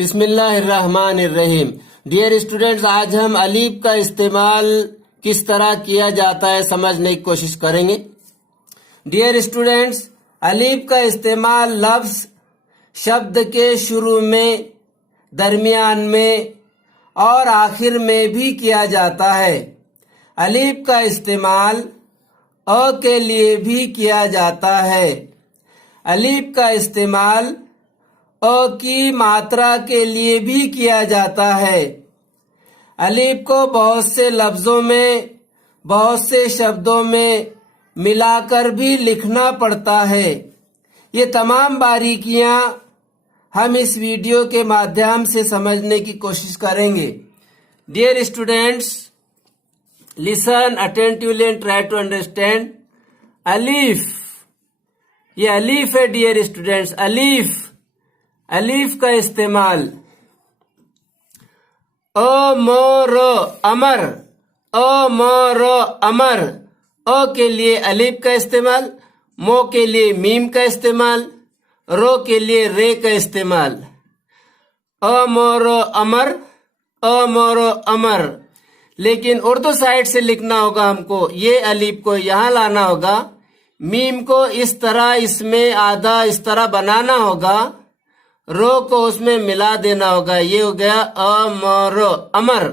बिस्मिल्लाहिर्रहमानिर्रहीम। Dear students, आज हम अलीफ का इस्तेमाल किस तरह किया जाता है समझने की कोशिश करेंगे। डियर स्टूडेंट्स, अलीफ का इस्तेमाल लफ्ज शब्द के शुरू में, दरमियान में और आखिर में भी किया जाता है। अलीफ का इस्तेमाल अ के लिए भी किया जाता है। अलीफ का इस्तेमाल अ की मात्रा के लिए भी किया जाता है। अलीफ को बहुत से लफ्जों में, बहुत से शब्दों में मिलाकर भी लिखना पड़ता है। ये तमाम बारीकियां हम इस वीडियो के माध्यम से समझने की कोशिश करेंगे। Dear students, listen attentively and try to understand. अलीफ, ये अलीफ है डियर स्टूडेंट्स। अलीफ, अलीफ का इस्तेमाल अमर, अमर, अमर, अमर। अ के लिए अलीफ का इस्तेमाल, मो के लिए मीम का इस्तेमाल, रो के लिए रे का इस्तेमाल। अमर, अमर, अमर, अमर। लेकिन उर्दू साइड से लिखना होगा हमको। ये अलीफ को यहां लाना होगा, मीम को इस तरह, इसमें आधा इस तरह बनाना होगा, रो को उसमें मिला देना होगा। ये हो गया अमर, अमर।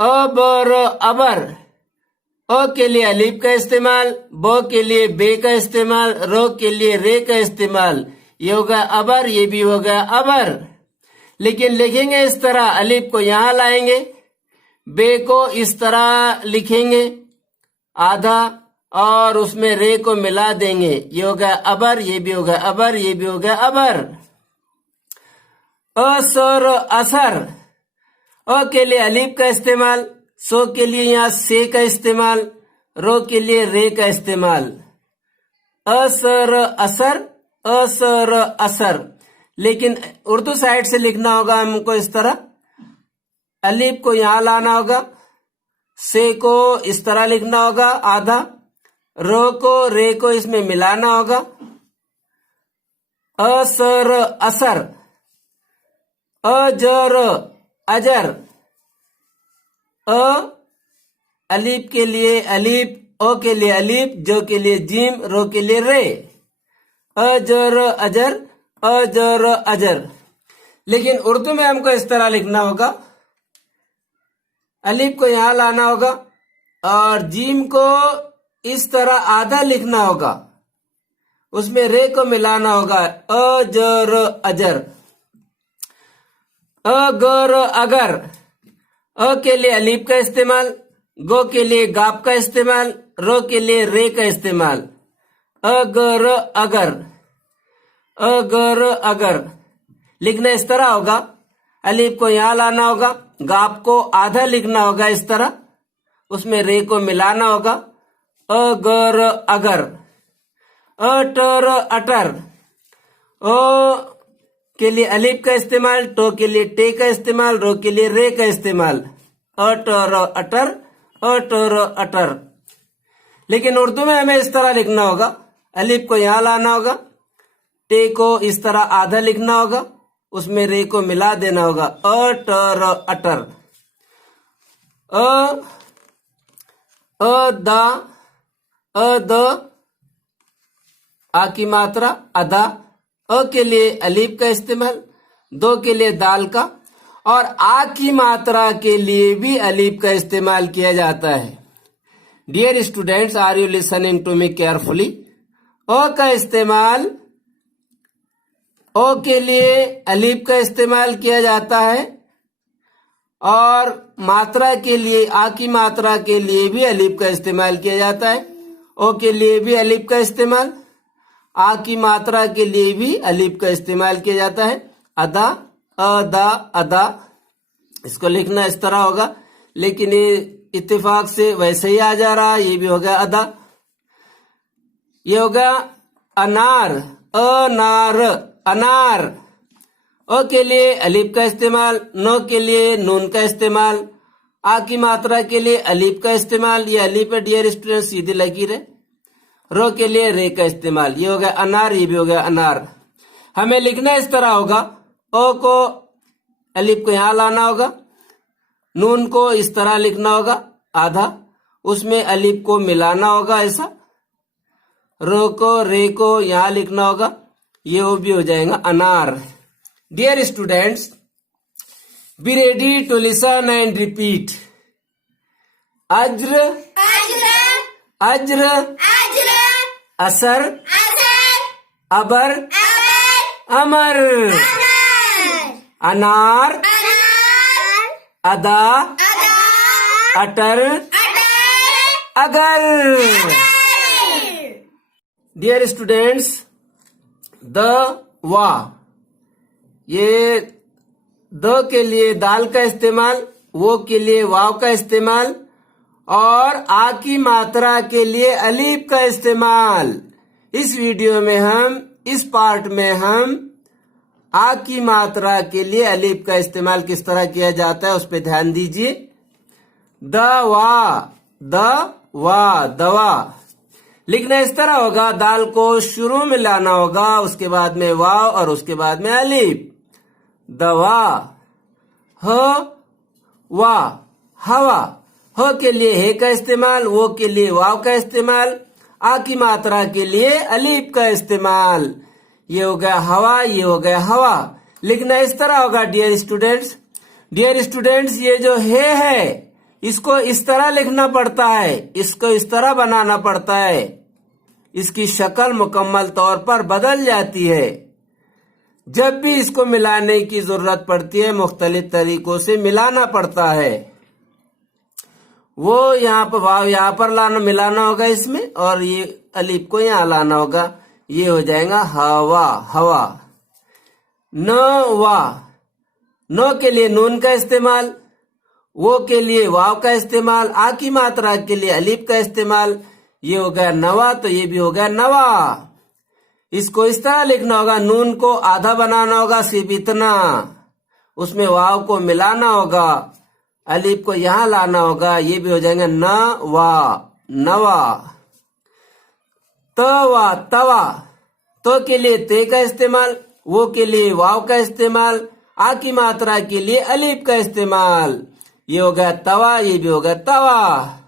अबर, अबर। अ के लिए अलीफ का इस्तेमाल, ब के लिए बे का इस्तेमाल, रो के लिए रे का इस्तेमाल। ये हो गया अबर, ये भी हो गया अबर। लेकिन लिखेंगे इस तरह, अलीफ को यहां लाएंगे, बे को इस तरह लिखेंगे आधा और उसमें रे को मिला देंगे। ये हो गया अबर, ये भी हो गया अबर, ये भी हो गया अबर। असर, असर। अ के लिए अलीफ का इस्तेमाल, सो के लिए यहां से का इस्तेमाल, रो के लिए रे का इस्तेमाल। असर, असर, असर, असर। लेकिन उर्दू साइड से लिखना होगा हमको इस तरह, अलीफ को यहां लाना होगा, से को इस तरह लिखना होगा आधा, रो को रे को इसमें मिलाना होगा। असर, असर। अजर, अजर। अ अलीफ के लिए अलीफ, ओ के लिए अलीफ, जो के लिए जीम, रो के लिए रे। अजर, अजर, अजर, अजर। लेकिन उर्दू में हमको इस तरह लिखना होगा, अलीफ को यहां लाना होगा और जीम को इस तरह आधा लिखना होगा, उसमें रे को मिलाना होगा। अजर, अजर। अगर, अगर। अ के लिए अलीफ का इस्तेमाल, गो के लिए गाप का इस्तेमाल, रो के लिए रे का इस्तेमाल। अगर, अगर, अगर, अगर। लिखना इस तरह होगा, अलीफ को यहां लाना होगा, गाप को आधा लिखना होगा इस तरह, उसमें रे को मिलाना होगा। अगर, अगर। अटर, अटर। ओ के लिए अलीफ का इस्तेमाल, टो के लिए टे का इस्तेमाल, रो के लिए रे का इस्तेमाल। अटर, अटर, अटर, अटर। लेकिन उर्दू में हमें इस तरह लिखना होगा, अलीफ को यहां लाना होगा, टे को इस तरह आधा लिखना होगा, उसमें रे को मिला देना होगा। अटर, अटर। अदा, अद। आ की मात्रा अदा। अ के लिए अलीफ का इस्तेमाल, दो के लिए दाल का, और आ की मात्रा के लिए भी अलीफ का इस्तेमाल किया जाता है। Dear students, are you listening to me carefully. अ का इस्तेमाल, ओ के लिए अलीफ का इस्तेमाल किया जाता है और मात्रा के लिए, आ की मात्रा के लिए भी अलीफ का इस्तेमाल किया जाता है। ओ के लिए भी अलीफ का इस्तेमाल, आ की मात्रा के लिए भी अलीफ का इस्तेमाल किया जाता है। अदा, अदा, अदा। इसको लिखना इस तरह होगा, लेकिन ये इत्तेफाक से वैसे ही आ जा रहा है। ये भी हो गया अदा। ये हो गया अनार, अनार, अनार। अ के लिए अलीफ का इस्तेमाल, नो के लिए नून का इस्तेमाल, आ की मात्रा के लिए अलीफ का इस्तेमाल। ये अलीफ है डियर स्टूडेंट, सीधी लकीर है। रो के लिए रे का इस्तेमाल। ये हो गया अनार, ये भी हो गया अनार। हमें लिखना इस तरह होगा, ओ को अलिफ को यहां लाना होगा, नून को इस तरह लिखना होगा आधा, उसमें अलिफ को मिलाना होगा ऐसा, रो को रे को यहां लिखना होगा, ये वो भी हो जाएगा अनार। Dear students, be ready to listen and repeat. अज्र अज्र असर अबर अमर, अनार अदा अटर अगर। डियर स्टूडेंट्स, द वा, ये द के लिए दाल का इस्तेमाल, वो के लिए वाव का इस्तेमाल और आ की मात्रा के लिए अलीफ का इस्तेमाल। इस वीडियो में हम, इस पार्ट में हम आ की मात्रा के लिए अलीफ का इस्तेमाल किस तरह किया जाता है उस पर ध्यान दीजिए। दवा लिखना इस तरह होगा, दाल को शुरू में लाना होगा, उसके बाद में वाव और उसके बाद में अलीफ। दवा। वा हवा, ह के लिए हे का इस्तेमाल, वो के लिए वाव का इस्तेमाल, आ की मात्रा के लिए अलीफ का इस्तेमाल। ये हो गया हवा, ये हो गया हवा। लिखना इस तरह होगा डियर स्टूडेंट्स। डियर स्टूडेंट्स, ये जो है इसको इस तरह लिखना पड़ता है, इसको इस तरह बनाना पड़ता है, इसकी शक्ल मुकम्मल तौर पर बदल जाती है। जब भी इसको मिलाने की जरूरत पड़ती है, मुख्तलिफ तरीकों से मिलाना पड़ता है। वो यहाँ पर वाव यहाँ पर लाना मिलाना होगा इसमें, और ये अलीफ को यहाँ लाना होगा, ये हो जाएगा हवा हवा। नो के लिए नून का इस्तेमाल, वो के लिए वाव का इस्तेमाल, आ की मात्रा के लिए अलीफ का इस्तेमाल। ये हो गया नवा, तो ये भी हो गया नवा। इसको इस तरह लिखना होगा, नून को आधा बनाना होगा, सिर्फ इतना, उसमें वाव को मिलाना होगा, अलीफ को यहां लाना होगा, ये भी हो जाएगा नवा। तवा, तो के लिए ते का इस्तेमाल, वो के लिए वाव का इस्तेमाल, आ की मात्रा के लिए अलीफ का इस्तेमाल। ये हो गया तवा, ये भी हो गया तवा।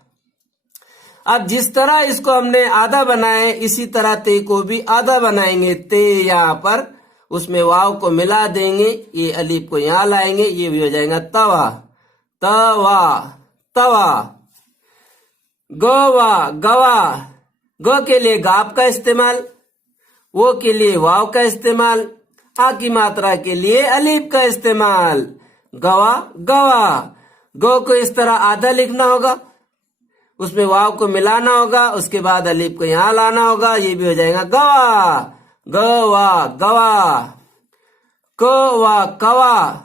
अब जिस तरह इसको हमने आधा बनाए, इसी तरह ते को भी आधा बनाएंगे। ते यहाँ पर उसमें वाव को मिला देंगे, ये अलीफ को यहाँ लाएंगे, ये भी हो जाएगा तवा तवा। गवा, गो के लिए गाप का इस्तेमाल, वो के लिए वाव का इस्तेमाल, आ की मात्रा के लिए अलीफ का इस्तेमाल। गवा। गो को इस तरह आधा लिखना होगा, उसमें वाव को मिलाना होगा, उसके बाद अलीफ को यहां लाना होगा, ये भी हो जाएगा गवा। कवा,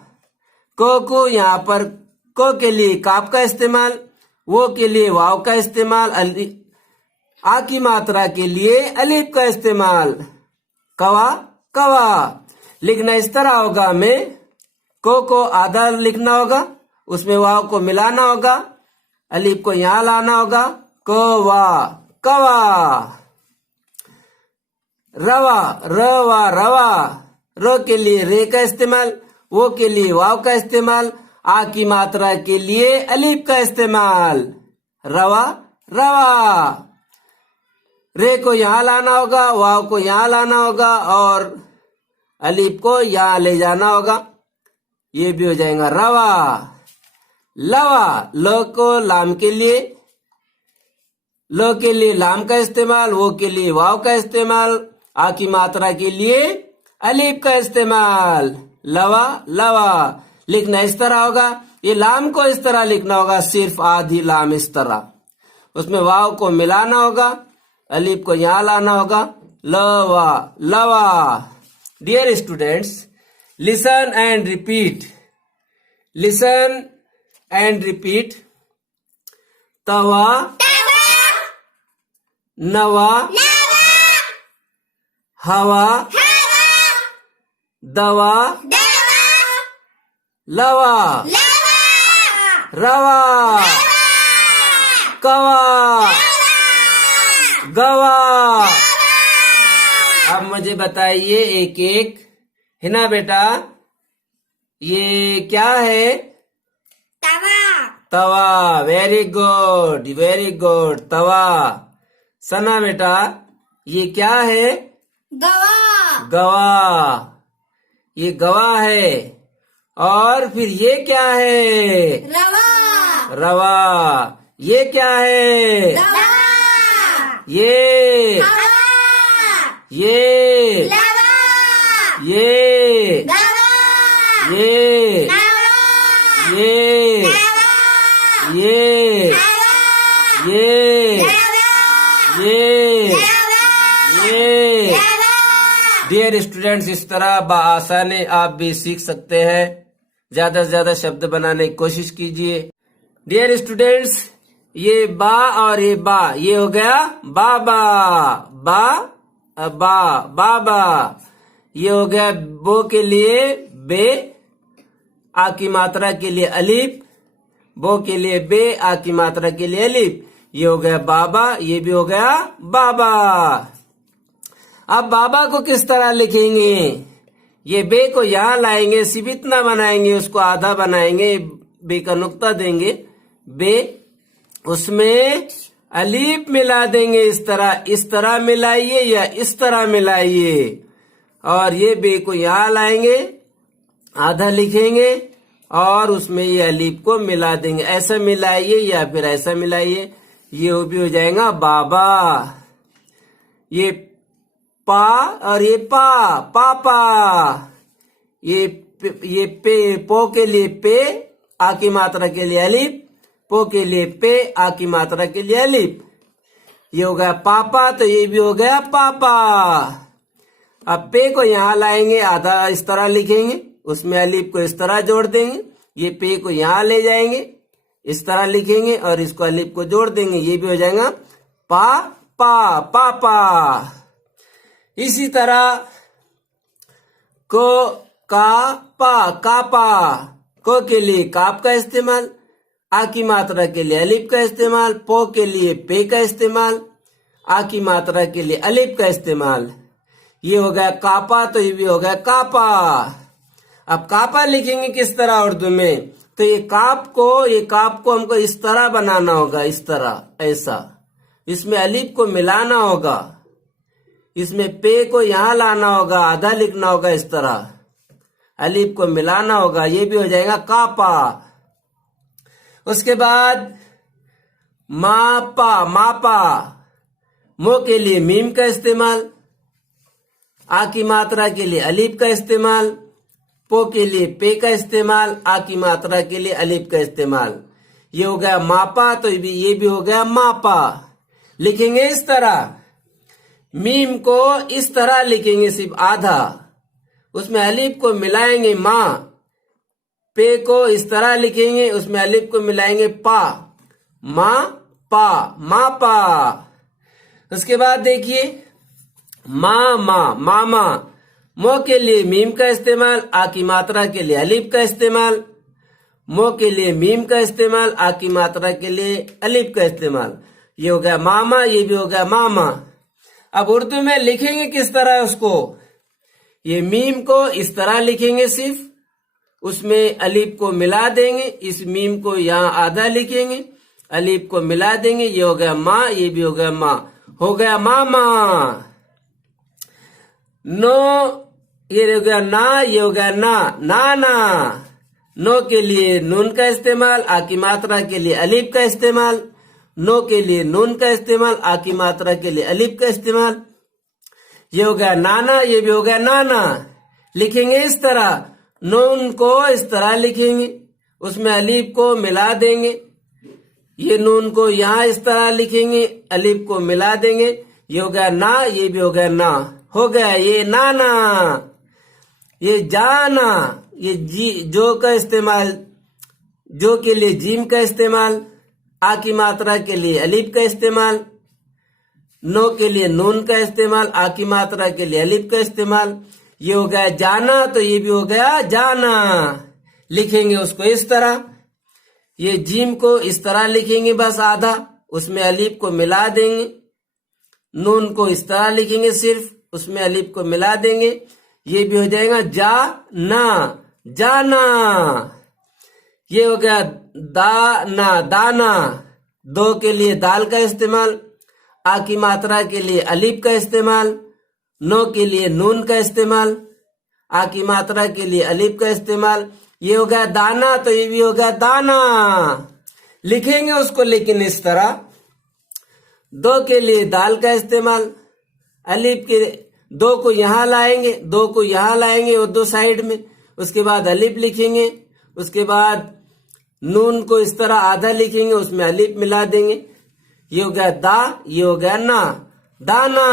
को यहाँ पर को के लिए काप का इस्तेमाल, वो के लिए वाव का इस्तेमाल, आ की मात्रा के लिए अलीफ का इस्तेमाल। कवा। लिखना इस तरह होगा, हमें को आधा लिखना होगा, उसमें वाव को मिलाना होगा, अलीफ को यहां लाना होगा, कवा। रवा, रो के लिए रे का इस्तेमाल, वो के लिए वाव का इस्तेमाल, आ की मात्रा के लिए अलीफ का इस्तेमाल। रवा। रे को यहां लाना होगा, वाव को यहां लाना होगा और अलीफ को यहां ले जाना होगा, ये भी हो जाएगा रवा। लवा, लो को लाम के लिए, लो के लिए लाम का इस्तेमाल, वो के लिए वाव का इस्तेमाल, आ की मात्रा के लिए अलीफ का इस्तेमाल। लवा। लिखना इस तरह होगा, ये लाम को इस तरह लिखना होगा, सिर्फ आधी लाम इस तरह, उसमें वाव को मिलाना होगा, अलीफ को यहां लाना होगा, लवा। Dear students, listen and repeat. तवा, नवा, हवा, दवा, लवा, रवा, कवा, गवा। अब मुझे बताइए एक एक, हिना बेटा ये क्या है? तवा। तवा। वेरी गुड, वेरी गुड, तवा। सना बेटा, ये क्या है? गवा। गवा। ये गवा है। और फिर ये क्या है? रवा। रवा। ये क्या है? दवा। ये ये लवा। ये गवा। ये नवा। ये नवा। ये नवा। ये नवा। ये नवा। ये नवा। डियर स्टूडेंट्स, इस तरह बआसानी आप भी सीख सकते हैं। ज्यादा से ज्यादा शब्द बनाने की कोशिश कीजिए। डियर स्टूडेंट्स, ये बा और ये बा, ये हो गया बाबा। बा बा बाबा। ये हो गया बो के लिए बे, आ की मात्रा के लिए अलिफ। बो के लिए बे, आ की मात्रा के लिए अलिफ। ये हो गया बाबा, ये भी हो गया बाबा। अब बाबा को किस तरह लिखेंगे? ये बे को यहां लाएंगे, सिर्फ इतना बनाएंगे, उसको आधा बनाएंगे, बे का नुक्ता देंगे, बे, उसमें अलीफ मिला देंगे। इस तरह मिलाइए या इस तरह मिलाइए। और ये बे को यहां लाएंगे, आधा लिखेंगे और उसमें ये अलीफ को मिला देंगे। ऐसा मिलाइए या फिर ऐसा मिलाइए, ये भी हो जाएगा बाबा। ये पा और ये पा, पापा। ये पे, पो के लिए पे, आ की मात्रा के लिए अलिफ। पो के लिए पे, आ की मात्रा के लिए अलिफ। ये हो गया पापा, तो ये भी हो गया पापा। अब पे को यहां लाएंगे, आधा इस तरह लिखेंगे, उसमें अलिफ को इस तरह जोड़ देंगे। ये पे को यहां ले जाएंगे, इस तरह लिखेंगे और इसको अलिफ को जोड़ देंगे, ये भी हो जाएगा पा पा पापा। इसी तरह को का पा, कापा। को के लिए काप का इस्तेमाल, आ की मात्रा के लिए अलिफ का इस्तेमाल, पो के लिए पे का इस्तेमाल, आ की मात्रा के लिए अलिफ का इस्तेमाल। ये हो गया कापा, तो ये भी हो गया कापा। अब कापा लिखेंगे किस तरह उर्दू में? तो ये काप को हमको इस तरह बनाना होगा, इस तरह, ऐसा। इसमें अलिफ को मिलाना होगा, इसमें पे को यहां लाना होगा, आधा लिखना होगा, इस तरह अलिफ को मिलाना होगा, ये भी हो जाएगा कापा। उसके बाद मापा, मापा। मो के लिए मीम का इस्तेमाल, आ की मात्रा के लिए अलिफ का इस्तेमाल, पो के लिए पे का इस्तेमाल, आ की मात्रा के लिए अलिफ का इस्तेमाल। ये हो गया मापा, तो ये भी हो गया मापा। लिखेंगे इस तरह, मीम को इस तरह लिखेंगे, सिर्फ आधा, उसमें अलिफ को मिलाएंगे माँ। पे को इस तरह लिखेंगे, उसमें अलिफ को मिलाएंगे पा, मा पा, मा पा। उसके बाद देखिए मामा, मामा। मो के लिए मीम का इस्तेमाल, आ की मात्रा के लिए अलिफ का इस्तेमाल। मो के लिए मीम का इस्तेमाल, आ की मात्रा के लिए अलिफ का इस्तेमाल। ये हो गया मामा, ये भी हो गया मामा। अब उर्दू में लिखेंगे किस तरह उसको? ये मीम को इस तरह लिखेंगे, सिर्फ उसमें अलिफ को मिला देंगे, इस मीम को यहाँ आधा लिखेंगे, अलिफ को मिला देंगे, ये हो गया माँ, ये भी हो गया माँ, हो गया मामा। नो, ये हो गया ना, ये हो गया ना, नाना। नो के लिए नून का इस्तेमाल, आ की मात्रा के लिए अलिफ का इस्तेमाल। नो के लिए नून का इस्तेमाल, आ की मात्रा के लिए अलिफ का इस्तेमाल। ये हो गया नाना, ये भी हो गया नाना। लिखेंगे इस तरह, नून को इस तरह लिखेंगे, उसमें अलिफ को मिला देंगे, ये नून को यहाँ इस तरह लिखेंगे, अलिफ को मिला देंगे, ये हो गया ना, ये भी हो गया ना, हो गया ये नाना। ये जाना, ये जो का इस्तेमाल, जो के लिए जीम का इस्तेमाल, आ की मात्रा के लिए अलिफ का इस्तेमाल। नो के लिए नून का इस्तेमाल, आ की मात्रा के लिए अलिफ का इस्तेमाल। ये हो गया जाना, तो ये भी हो गया जाना। लिखेंगे उसको इस तरह, ये जीम को इस तरह लिखेंगे, बस आधा, उसमें अलिफ को मिला देंगे। नून को इस तरह लिखेंगे, सिर्फ उसमें अलिफ को मिला देंगे, ये भी हो जाएगा जा ना, जाना। ये हो गया दाना दाना। दो के लिए दाल का इस्तेमाल, आ की मात्रा के लिए अलीफ का इस्तेमाल, नो के लिए नून का इस्तेमाल, आ की मात्रा के लिए अलीफ का इस्तेमाल। ये हो गया दाना, तो ये भी हो गया दाना। लिखेंगे उसको लेकिन इस तरह, दो के लिए दाल का इस्तेमाल, अलीफ के दो को यहां लाएंगे, दो को यहां लाएंगे और दो साइड में, उसके बाद अलीफ लिखेंगे, उसके बाद नून को इस तरह आधा लिखेंगे, उसमें अलीफ मिला देंगे। ये हो गया दा, ये हो गया ना, दाना।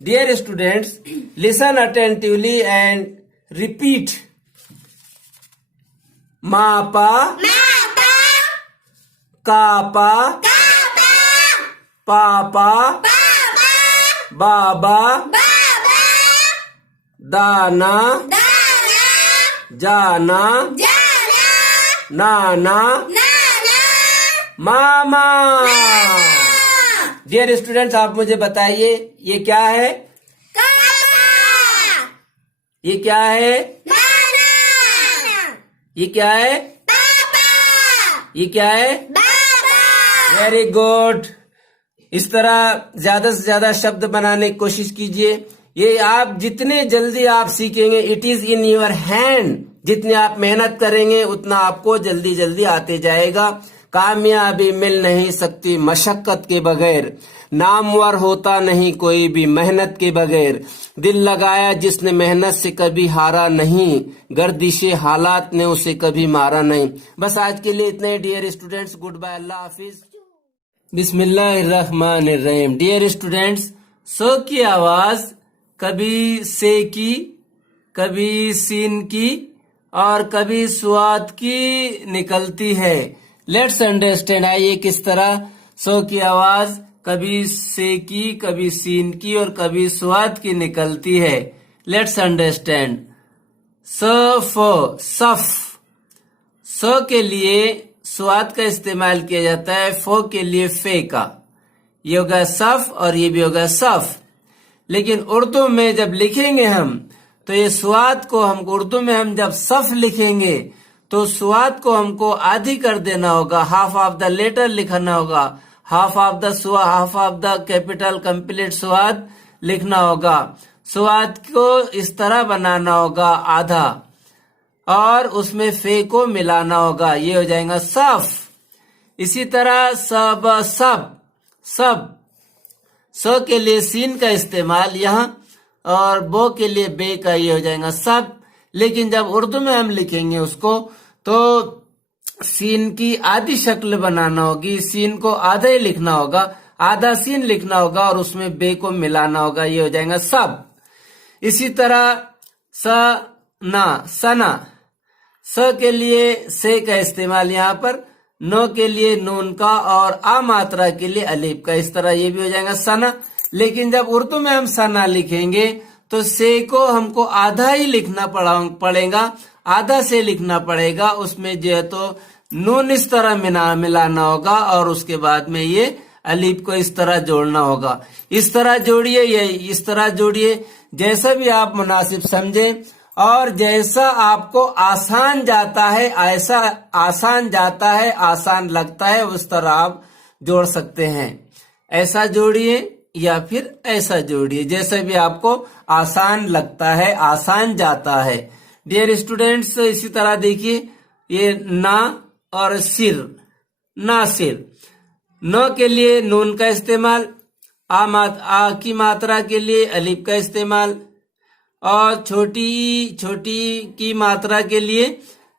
Dear students, listen attentively and repeat. मापा, मापा, कापा, कापा, पापा, पापा, बाबा, बाबा, दाना, दाना, जाना, जाना, नाना, नाना, मामा। डियर स्टूडेंट्स, आप मुझे बताइए ये क्या है? कापा, ये क्या है? नाना, ये क्या है? पापा, ये क्या है? बाबा। Very good. इस तरह ज्यादा से ज्यादा शब्द बनाने की कोशिश कीजिए। ये आप जितने जल्दी आप सीखेंगे, it is in your hand. जितने आप मेहनत करेंगे उतना आपको जल्दी जल्दी आते जाएगा। कामयाबी मिल नहीं सकती मशक्कत के बगैर, नामवर होता नहीं कोई भी मेहनत के बगैर। दिल लगाया जिसने मेहनत से कभी हारा नहीं, गर्दिशे हालात ने उसे कभी मारा नहीं। बस आज के लिए इतने। डियर स्टूडेंट्स, गुड बाय, अल्लाह हाफिज। बिस्मिल्लाहिर्रहमानिर्रहीम। डियर स्टूडेंट्स, सो की आवाज कभी से की, कभी सीन की और कभी स्वाद की निकलती है। Let's understand. आइए किस तरह सो की आवाज कभी से की, कभी सीन की और कभी स्वाद की निकलती है। Let's understand. सफो, सफ। स के लिए स्वाद का इस्तेमाल किया जाता है, फो के लिए फे का। ये होगा सफ और ये भी होगा सफ। लेकिन उर्दू में जब लिखेंगे हम, तो ये स्वाद को हमको उर्दू में हम जब सफ लिखेंगे तो स्वाद को हमको आधी कर देना होगा, हाफ ऑफ द लेटर लिखना होगा, half of the capital complete स्वाद लिखना होगा। स्वाद को इस तरह बनाना होगा आधा, और उसमें फे को मिलाना होगा, ये हो जाएगा सफ। इसी तरह सब, सब, सब। स के लिए सीन का इस्तेमाल यहाँ, और बो के लिए बे का, ये हो जाएगा सब। लेकिन जब उर्दू में हम लिखेंगे उसको, तो सीन की आधी शक्ल बनाना होगी, सीन को आधा ही लिखना होगा, आधा सीन लिखना होगा और उसमें बे को मिलाना होगा, ये हो जाएगा सब। इसी तरह स ना, सना। स के लिए से का इस्तेमाल यहाँ पर, नो के लिए नून का और आ मात्रा के लिए अलीफ का, इस तरह ये भी हो जाएगा सना। लेकिन जब उर्दू में हम सना लिखेंगे तो से को हमको आधा ही लिखना पड़ेगा, आधा से लिखना पड़ेगा। उसमें जो है तो नून इस तरह मिलाना होगा और उसके बाद में ये अलीफ को इस तरह जोड़ना होगा। इस तरह जोड़िए, ये इस तरह जोड़िए, जैसा भी आप मुनासिब समझें और जैसा आपको आसान जाता है, ऐसा आसान जाता है, आसान लगता है, उस तरह आप जोड़ सकते हैं। ऐसा जोड़िए या फिर ऐसा जोड़िए, जैसे भी आपको आसान लगता है, आसान जाता है। डियर स्टूडेंट्स, इसी तरह देखिए, ये ना और सिर, नासिर। नो के लिए नून का इस्तेमाल, आ की मात्रा के लिए अलीफ का इस्तेमाल, और छोटी की मात्रा के लिए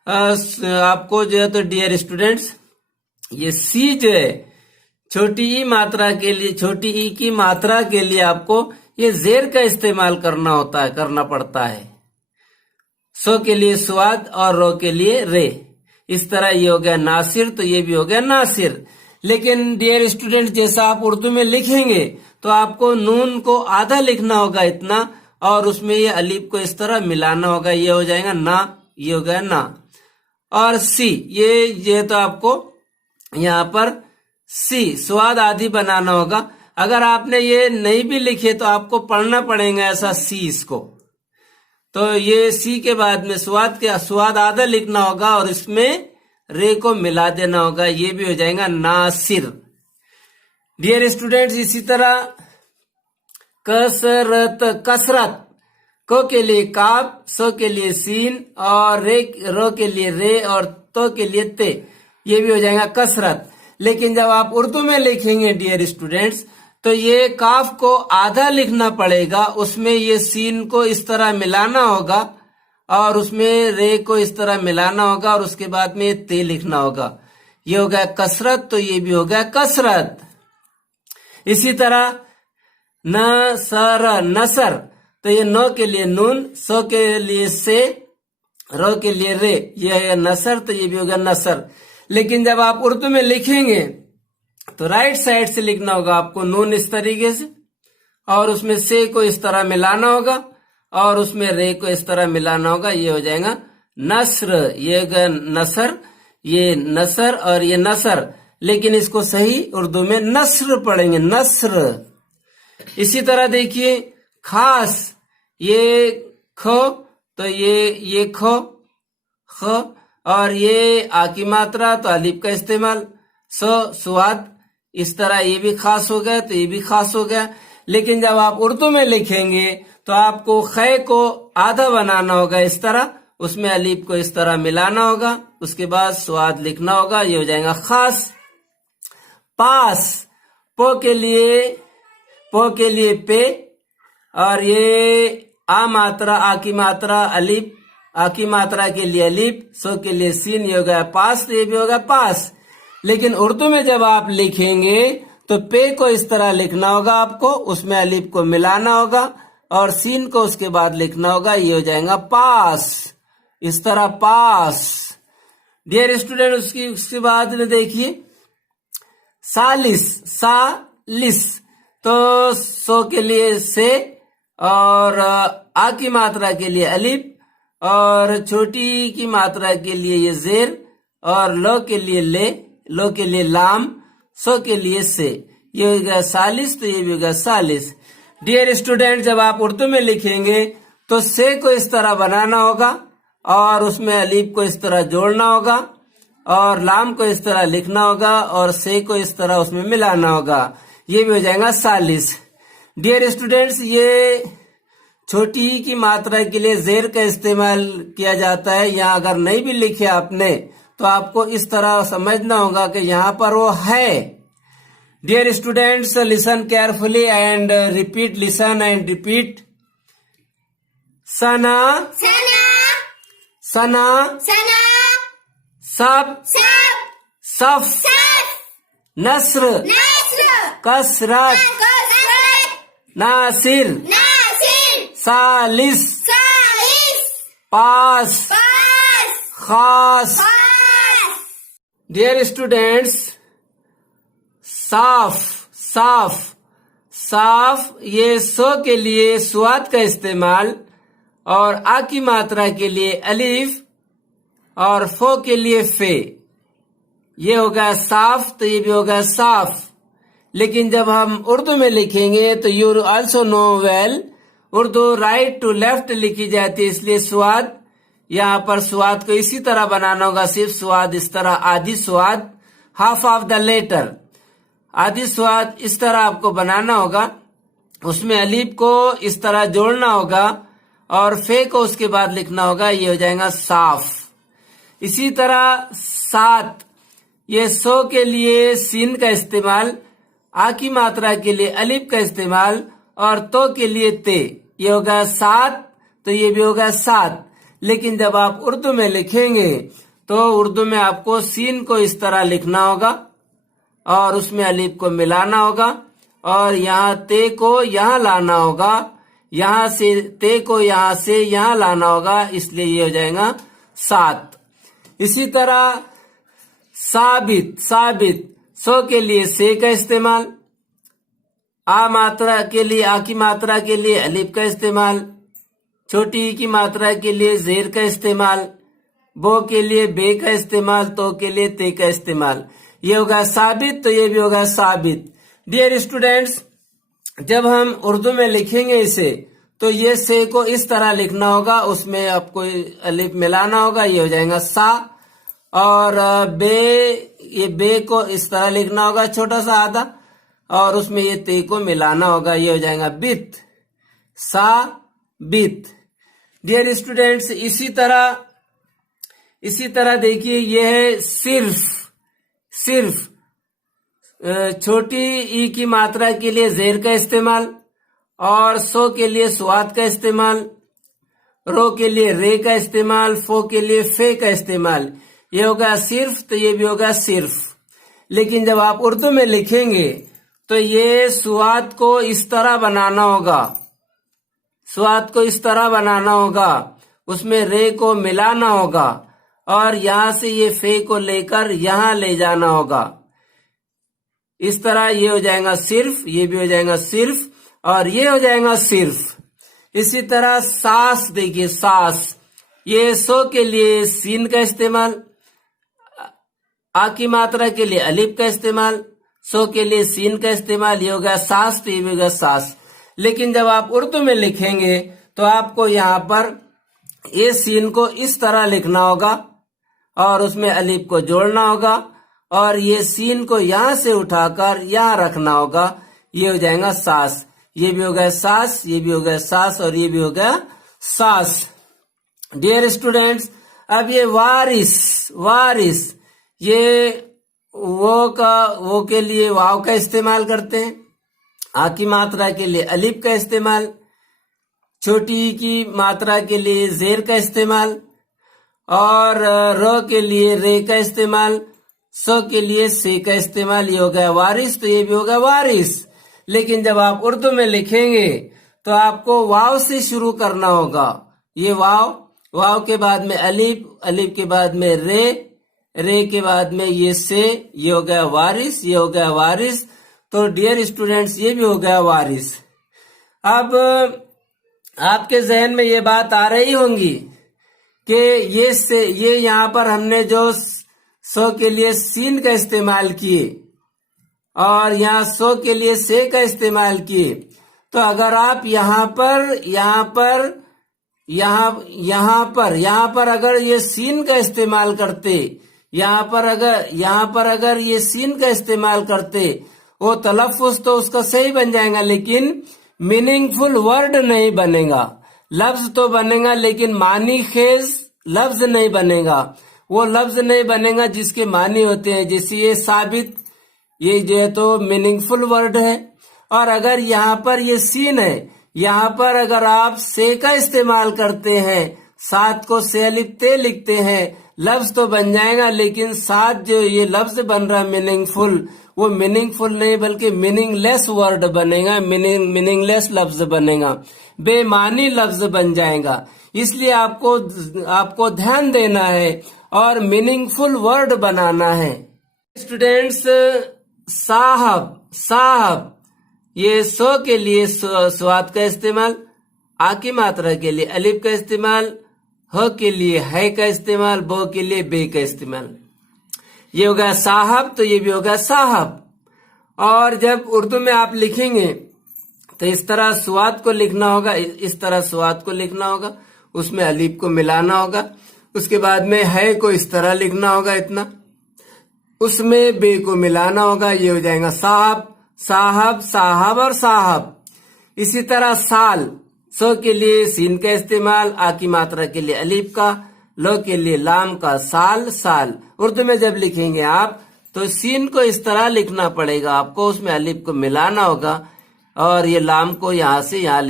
आपको जो है तो डियर स्टूडेंट्स, ये सी जो है छोटी ई मात्रा के लिए, छोटी ई की मात्रा के लिए आपको ये जेर का इस्तेमाल करना पड़ता है। सो के लिए स्वाद और रो के लिए रे। इस तरह ये हो गया नासिर, तो ये भी हो गया नासिर। लेकिन डियर स्टूडेंट, जैसा आप उर्दू में लिखेंगे तो आपको नून को आधा लिखना होगा इतना, और उसमें ये अलीफ को इस तरह मिलाना होगा, ये हो जाएगा ना, ये हो गया ना। और सी, ये तो आपको यहाँ पर सी स्वाद आदि बनाना होगा। अगर आपने ये नहीं भी लिखे तो आपको पढ़ना पड़ेगा ऐसा सी इसको। तो ये सी के बाद में स्वाद आधा लिखना होगा और इसमें रे को मिला देना होगा, ये भी हो जाएगा नासिर। डियर स्टूडेंट्स, इसी तरह कसरत, कसरत, को के लिए काफ, सो के लिए सीन और रो के लिए रे और तो के लिए ते, ये भी हो जाएगा कसरत। लेकिन जब आप उर्दू में लिखेंगे डियर स्टूडेंट्स, तो ये काफ को आधा लिखना पड़ेगा, उसमें ये सीन को इस तरह मिलाना होगा और उसमें रे को इस तरह मिलाना होगा और उसके बाद में ते लिखना होगा। ये हो गया कसरत, तो ये भी हो गया कसरत। इसी तरह नसर, नसर, तो ये नो के लिए नून, सो के लिए से, रो के लिए रे, ये है नसर, तो ये भी हो गया नसर। लेकिन जब आप उर्दू में लिखेंगे तो राइट साइड से लिखना होगा आपको नून इस तरीके से और उसमें से को इस तरह मिलाना होगा और उसमें रे को इस तरह मिलाना होगा, ये हो जाएगा नस्र, ये हो गया नसर, ये नसर और ये नसर। लेकिन इसको सही उर्दू में नस्र पढ़ेंगे, नस्र। इसी तरह देखिए खास, ये खो, तो ये खो, ख, और ये आ की मात्रा तो अलिफ का इस्तेमाल, स्वाद, इस तरह ये भी खास हो गया, तो ये भी खास हो गया। लेकिन जब आप उर्दू में लिखेंगे तो आपको खे को आधा बनाना होगा इस तरह, उसमें अलिफ को इस तरह मिलाना होगा, उसके बाद स्वाद लिखना होगा, ये हो जाएगा खास। पास, पो के लिए पे और ये आ की मात्रा अलिफ, आ की मात्रा के लिए अलिफ, सो के लिए सीन, ये हो गया पास, तो ये भी होगा पास। लेकिन उर्दू में जब आप लिखेंगे तो पे को इस तरह लिखना होगा आपको, उसमें अलिफ को मिलाना होगा और सीन को उसके बाद लिखना होगा, ये हो जाएगा पास, इस तरह पास। डियर स्टूडेंट, उसके बाद में देखिए सालिस, सालिस, तो सो के लिए से और आ की मात्रा के लिए अलिफ और छोटी की मात्रा के लिए ये जेर और लो के लिए ले, लो के लिए लाम, सो के लिए से, ये हो गया सालिस, तो ये भी हो गया सालिस। डियर स्टूडेंट, जब आप उर्दू में लिखेंगे तो से को इस तरह बनाना होगा और उसमें अलिफ को इस तरह जोड़ना होगा और लाम को इस तरह लिखना होगा और से को इस तरह उसमें मिलाना होगा, ये भी हो जाएगा सालिस। डियर स्टूडेंट्स, ये छोटी की मात्रा के लिए जेर का इस्तेमाल किया जाता है। यहाँ अगर नहीं भी लिखे आपने तो आपको इस तरह समझना होगा कि यहाँ पर वो है। Dear students, listen carefully and repeat, listen and repeat. सना, सना, सना, सना, सब, सब, सफ, सफ, नस्र, नस्र, कसरत, कसरत, नासिर, नासिर, सालिस, सालिस, पास, पास, खास। पास। डियर स्टूडेंट्स, साफ, साफ, साफ, ये सो के लिए स्वाद का इस्तेमाल और आ की मात्रा के लिए अलिफ और फो के लिए फे, ये हो गया साफ, तो ये भी हो गया साफ। लेकिन जब हम उर्दू में लिखेंगे तो you also know well, Urdu right to left लिखी जाती है, इसलिए स्वाद, यहाँ पर स्वाद को इसी तरह बनाना होगा, सिर्फ स्वाद इस तरह, आदि स्वाद, हाफ ऑफ द लेटर, आदि स्वाद इस तरह आपको बनाना होगा, उसमें अलिफ को इस तरह जोड़ना होगा और फे को उसके बाद लिखना होगा, ये हो जाएगा साफ। इसी तरह सात, ये सो के लिए सीन का इस्तेमाल, आ की मात्रा के लिए अलिफ का इस्तेमाल और तो के लिए ते, ये होगा सात, तो ये भी होगा सात। लेकिन जब आप उर्दू में लिखेंगे तो उर्दू में आपको सीन को इस तरह लिखना होगा और उसमें अलिफ को मिलाना होगा और यहाँ ते को यहाँ लाना होगा, यहाँ से ते को यहाँ से यहाँ लाना होगा, इसलिए ये हो जाएगा सात। इसी तरह साबित, साबित, सो के लिए से का इस्तेमाल, आ मात्रा के लिए, आ की मात्रा के लिए अलिफ का इस्तेमाल, छोटी ई की मात्रा के लिए जेर का इस्तेमाल, बो के लिए बे का इस्तेमाल, तो के लिए ते का इस्तेमाल, ये होगा साबित, तो ये भी होगा साबित। डियर स्टूडेंट्स, जब हम उर्दू में लिखेंगे इसे तो ये से को इस तरह लिखना होगा, उसमें आपको अलिफ मिलाना होगा, ये हो जाएगा सा। और ये बे को इस तरह लिखना होगा, छोटा सा आधा, और उसमें ये ते को मिलाना होगा, ये हो जाएगा बित, सा बित। डियर स्टूडेंट्स, इसी तरह देखिए, ये है सिर्फ। सिर्फ छोटी ई की मात्रा के लिए जेर का इस्तेमाल, और सो के लिए स्वाद का इस्तेमाल, रो के लिए रे का इस्तेमाल, फो के लिए फे का इस्तेमाल। ये होगा सिर्फ, तो ये भी होगा सिर्फ। लेकिन जब आप उर्दू में लिखेंगे तो ये स्वाद को इस तरह बनाना होगा, स्वाद को इस तरह बनाना होगा, उसमें रे को मिलाना होगा, और यहां से ये फे को लेकर यहां ले जाना होगा। इस तरह ये हो जाएगा सिर्फ, ये भी हो जाएगा सिर्फ, और ये हो जाएगा सिर्फ। इसी तरह सास, देखिए सास, ये सो के लिए सीन का इस्तेमाल, आ की मात्रा के लिए अलिफ का इस्तेमाल, सो के लिए सीन का इस्तेमाल, ये होगा सास, तो ये भी होगा सास। लेकिन जब आप उर्दू में लिखेंगे तो आपको यहाँ पर ये सीन को इस तरह लिखना होगा, और उसमें अलिफ को जोड़ना होगा, और ये सीन को यहां से उठाकर यहां रखना होगा, ये हो जाएगा सास। ये भी हो गया सास, ये भी हो गया सास, और ये भी हो गया सास। डियर स्टूडेंट्स, अब ये वारिस, वारिस, ये वो के लिए वाव का इस्तेमाल करते हैं, आ की मात्रा के लिए अलिफ का इस्तेमाल, छोटी ई की मात्रा के लिए जेर का इस्तेमाल, और रो के लिए रे का इस्तेमाल, सो के लिए से का इस्तेमाल। ये हो गया वारिस, तो ये भी होगा वारिस। लेकिन जब आप उर्दू में लिखेंगे तो आपको वाव से शुरू करना होगा। ये वाव, वाव के बाद में अलिफ, अलिफ के बाद में रे, रे के बाद में ये से, ये हो गया वारिस, ये हो गया वारिस। तो डियर स्टूडेंट्स, ये भी हो गया वारिस। अब आपके जहन में ये बात आ रही होंगी कि ये यहाँ पर हमने जो सो के लिए सीन का इस्तेमाल किए, और यहाँ सो के लिए से का इस्तेमाल किए, तो अगर आप यहाँ पर अगर ये सीन का इस्तेमाल करते, यहाँ पर अगर ये सीन का इस्तेमाल करते, वो तलफ़ुज़ तो उसका सही बन जाएगा, लेकिन मीनिंगफुल वर्ड नहीं बनेगा। लफ्ज तो बनेगा, लेकिन मानी खेज लफ्ज नहीं बनेगा। वो लफ्ज नहीं बनेगा जिसके मानी होते हैं, जैसे ये साबित, ये जो है तो मीनिंगफुल वर्ड है। और अगर यहाँ पर ये सीन है, यहाँ पर अगर आप से का इस्तेमाल करते हैं, साथ को से अलिफ ते लिखते हैं, लफ्ज तो बन जाएगा, लेकिन साथ जो ये लफ्ज बन रहा है मीनिंगफुल, वो मीनिंगफुल नहीं बल्कि मीनिंगलेस वर्ड बनेगा, मीनिंगलेस लफ्ज बनेगा, बेमानी लफ्ज बन जाएगा। इसलिए आपको ध्यान देना है और मीनिंगफुल वर्ड बनाना है। स्टूडेंट्स, साहब, साहब, ये सो के लिए स्वाद का इस्तेमाल, आ की मात्रा के लिए अलिफ का इस्तेमाल, ह के लिए है का इस्तेमाल, बो के लिए बे का इस्तेमाल। ये हो गया साहब, तो ये भी होगा साहब। और जब उर्दू में आप लिखेंगे तो इस तरह स्वाद को लिखना होगा, इस तरह स्वाद को लिखना होगा, उसमें अलिफ को मिलाना होगा, उसके बाद में है को इस तरह लिखना होगा इतना, उसमें बे को मिलाना होगा, ये हो जाएगा साहब, साहब, साहब और साहब। इसी तरह साल, सो के लिए सीन का इस्तेमाल, आ की मात्रा के लिए अलिफ का, लो के लिए लाम का, साल, साल। उर्दू में जब लिखेंगे आप तो सीन को इस तरह लिखना पड़ेगा आपको, उसमें अलिफ को मिलाना होगा, और ये लाम को यहाँ से यहाँ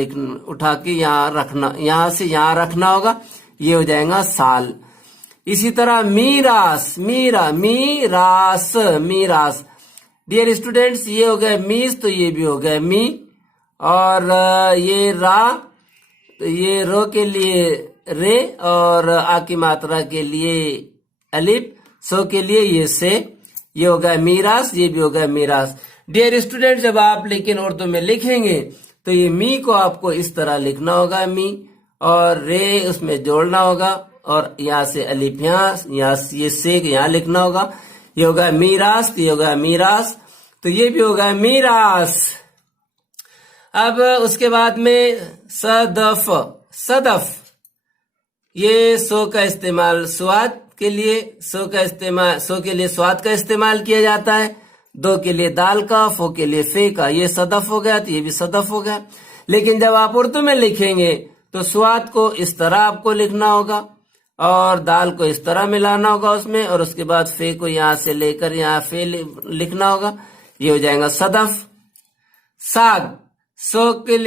उठा के यहाँ रखना, यहाँ से यहाँ रखना होगा, ये हो जाएगा साल। इसी तरह मीरास, मीरास, मीरास। डियर स्टूडेंट्स, ये हो गया मीज, तो ये भी हो गया मी, और ये रा, तो ये रो के लिए रे, और आ की मात्रा के लिए अलिफ, सो के लिए ये से, ये हो गया मीरास, ये भी हो गया मीरास। डियर स्टूडेंट, जब आप लेकिन उर्दू में लिखेंगे तो ये मी को आपको इस तरह लिखना होगा, मी, और रे उसमें जोड़ना होगा, और यहाँ से अलिफ यहाँ से ये से यहाँ लिखना होगा, ये होगा मीरास, तो ये होगा मीरास, तो ये भी होगा मीरास। अब उसके बाद में सदफ, सदफ, ये सो का इस्तेमाल स्वाद के लिए, सो के लिए स्वाद का इस्तेमाल किया जाता है। दो के लिए दाल का, फो के लिए फे का, ये सदफ हो गया, तो ये भी सदफ हो गया। लेकिन जब आप उर्दू में लिखेंगे तो स्वाद को इस तरह आपको लिखना होगा और दाल को इस तरह मिलाना होगा उसमें, और उसके बाद फे को यहां से लेकर यहां फे लिखना होगा, ये हो जाएगा सदफ। साग, सो के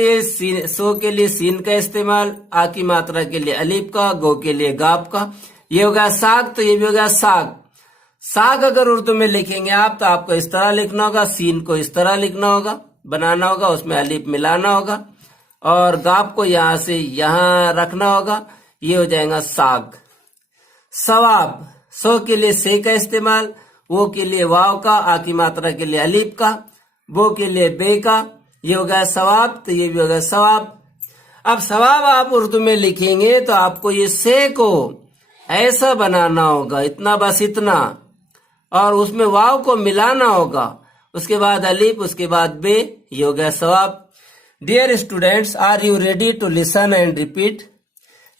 लिए सीन का इस्तेमाल, आ की मात्रा के लिए अलीफ का, गो के लिए गाप का, ये हो गया साग, तो ये भी हो गया साग। साग अगर उर्दू में लिखेंगे आप तो आपको इस तरह लिखना होगा, सीन को इस तरह लिखना होगा, बनाना होगा, उसमें अलीफ मिलाना होगा और गाप को यहां से यहां रखना होगा, ये हो जाएगा साग। सवाब, सो के लिए से का इस्तेमाल, वो के लिए वाव का, आ की मात्रा के लिए अलीफ का, वो के लिए बे का, ये हो गया सवाब, तो ये भी हो गया सवाब। अब सवाब आप उर्दू में लिखेंगे तो आपको ये से को ऐसा बनाना होगा, इतना बस इतना, और उसमें वाव को मिलाना होगा, उसके बाद अलीफ, उसके बाद बे, ये हो गया सवाब। Dear students, are you ready to listen and repeat?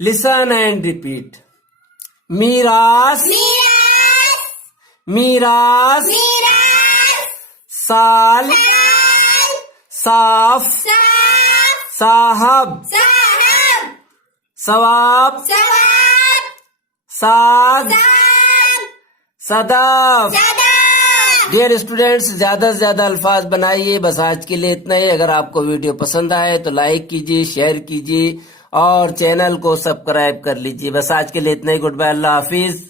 Listen and repeat. मीरास, मीरास, मीरास, मीरास, साल, साल, साफ, साफ, साहब, साहब, सवाब, सवाब, साग, साग, सदाफ। सदा। डियर स्टूडेंट्स, ज्यादा से ज्यादा अल्फाज बनाइए। बस आज के लिए इतना ही। अगर आपको वीडियो पसंद आए तो लाइक कीजिए, शेयर कीजिए और चैनल को सब्सक्राइब कर लीजिए। बस आज के लिए इतना ही। गुड बाय, अल्लाह हाफिज।